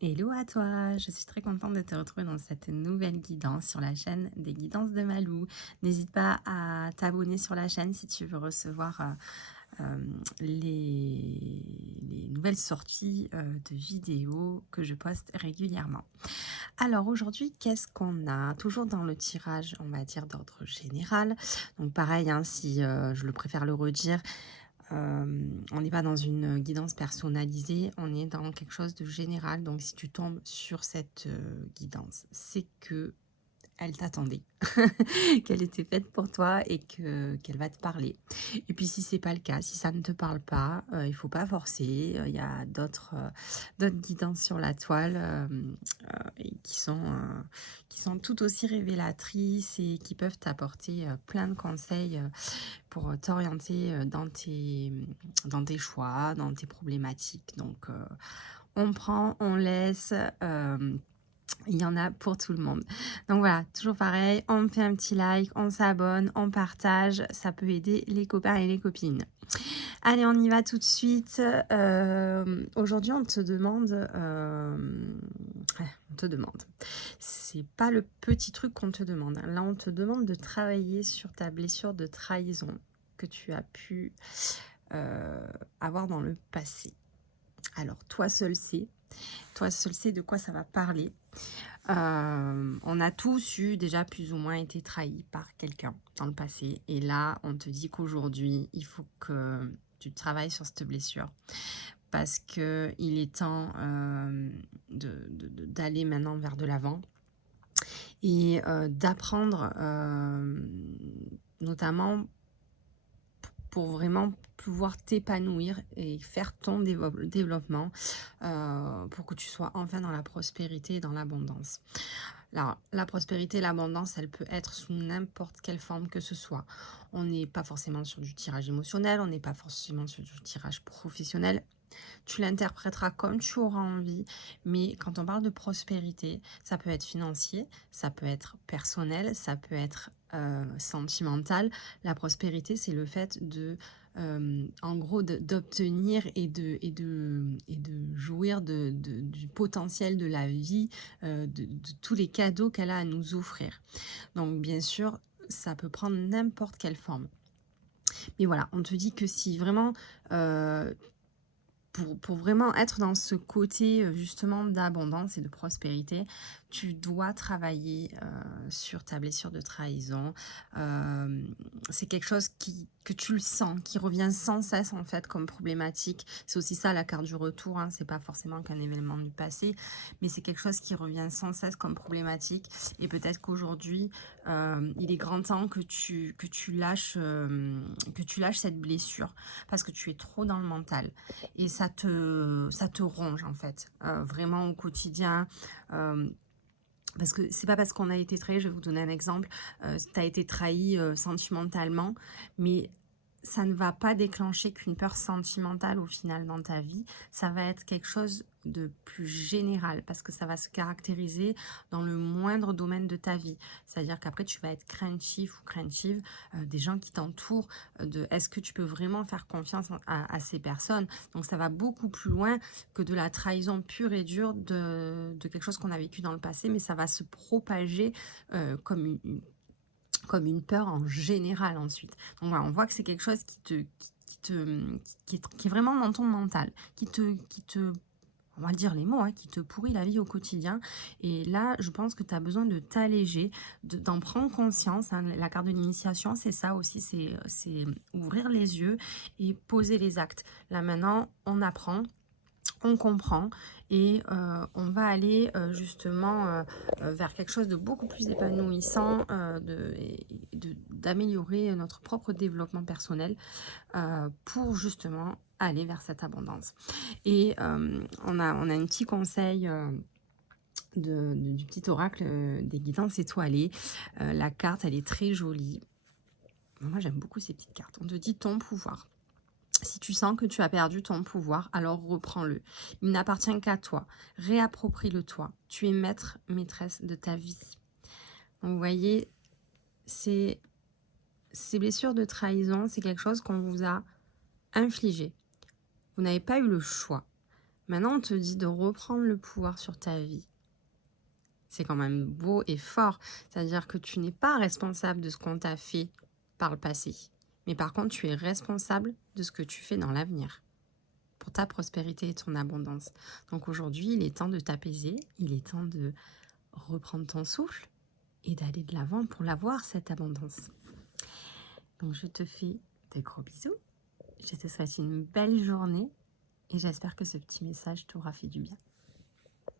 Hello à toi, je suis très contente de te retrouver dans cette nouvelle guidance sur la chaîne des guidances de Malou. N'hésite pas à t'abonner sur la chaîne si tu veux recevoir les nouvelles sorties de vidéos que je poste régulièrement. Alors aujourd'hui, qu'est-ce qu'on a? Toujours dans le tirage, on va dire d'ordre général. Donc pareil, hein, si je le préfère le redire, on n'est pas dans une guidance personnalisée, on est dans quelque chose de général. Donc si tu tombes sur cette guidance, c'est que elle t'attendait, qu'elle était faite pour toi et qu'elle va te parler. Et puis si c'est pas le cas, si ça ne te parle pas, il faut pas forcer. Il y a d'autres guidances sur la toile et qui sont tout aussi révélatrices et qui peuvent t'apporter plein de conseils pour t'orienter dans tes choix, dans tes problématiques. Donc on prend, on laisse. Il y en a pour tout le monde. Donc voilà, toujours pareil, on me fait un petit like, on s'abonne, on partage, ça peut aider les copains et les copines. Allez, on y va tout de suite. Aujourd'hui, on te demande... on te demande. C'est pas le petit truc qu'on te demande. Là, on te demande de travailler sur ta blessure de trahison que tu as pu avoir dans le passé. Alors, toi seul sais. Toi seul sais de quoi ça va parler. On a tous eu déjà plus ou moins été trahis par quelqu'un dans le passé. Et là, on te dit qu'aujourd'hui, il faut que tu travailles sur cette blessure. Parce qu'il est temps d'aller maintenant vers de l'avant. Et d'apprendre, notamment pour vraiment pouvoir t'épanouir et faire ton développement pour que tu sois enfin dans la prospérité et dans l'abondance. Alors, la prospérité et l'abondance, elle peut être sous n'importe quelle forme que ce soit. On n'est pas forcément sur du tirage émotionnel, on n'est pas forcément sur du tirage professionnel. Tu l'interpréteras comme tu auras envie, mais quand on parle de prospérité, ça peut être financier, ça peut être personnel, ça peut être sentimental. La prospérité, c'est le fait de, en gros, d'obtenir et de jouir du potentiel de la vie, de tous les cadeaux qu'elle a à nous offrir. Donc, bien sûr, ça peut prendre n'importe quelle forme. Mais voilà, on te dit que si vraiment pour vraiment être dans ce côté justement d'abondance et de prospérité, tu dois travailler sur ta blessure de trahison. Euh, c'est quelque chose que tu le sens, qui revient sans cesse en fait comme problématique. C'est aussi ça la carte du retour, hein. C'est pas forcément qu'un événement du passé, mais c'est quelque chose qui revient sans cesse comme problématique. Et peut-être qu'aujourd'hui, il est grand temps que tu lâches cette blessure parce que tu es trop dans le mental et ça te ronge en fait, vraiment au quotidien. Parce que c'est pas parce qu'on a été trahi, je vais vous donner un exemple, tu as été trahi sentimentalement, mais ça ne va pas déclencher qu'une peur sentimentale au final dans ta vie, ça va être quelque chose de plus général parce que ça va se caractériser dans le moindre domaine de ta vie. C'est-à-dire qu'après tu vas être craintif ou craintive des gens qui t'entourent, de est-ce que tu peux vraiment faire confiance à ces personnes. Donc ça va beaucoup plus loin que de la trahison pure et dure de quelque chose qu'on a vécu dans le passé, mais ça va se propager comme une peur en général ensuite. Donc voilà, on voit que c'est quelque chose qui est vraiment dans ton mental, on va le dire les mots, hein, qui te pourrit la vie au quotidien. Et là, je pense que tu as besoin de t'alléger, d'en prendre conscience, hein. La carte de l'initiation, c'est ça aussi, c'est ouvrir les yeux et poser les actes. Là maintenant, on apprend, on comprend et on va aller justement vers quelque chose de beaucoup plus épanouissant, d'améliorer notre propre développement personnel pour justement aller vers cette abondance. Et on a un petit conseil du petit oracle des guidances étoilées. La carte, elle est très jolie. Moi, j'aime beaucoup ces petites cartes. On te dit ton pouvoir. Si tu sens que tu as perdu ton pouvoir, alors reprends-le. Il n'appartient qu'à toi. Réapproprie-le toi. Tu es maître, maîtresse de ta vie. Donc, vous voyez, ces blessures de trahison, c'est quelque chose qu'on vous a infligé. Vous n'avez pas eu le choix. Maintenant, on te dit de reprendre le pouvoir sur ta vie. C'est quand même beau et fort. C'est-à-dire que tu n'es pas responsable de ce qu'on t'a fait par le passé. Mais par contre, tu es responsable de ce que tu fais dans l'avenir pour ta prospérité et ton abondance. Donc aujourd'hui, il est temps de t'apaiser, il est temps de reprendre ton souffle et d'aller de l'avant pour l'avoir, cette abondance. Donc je te fais de gros bisous, je te souhaite une belle journée et j'espère que ce petit message t'aura fait du bien.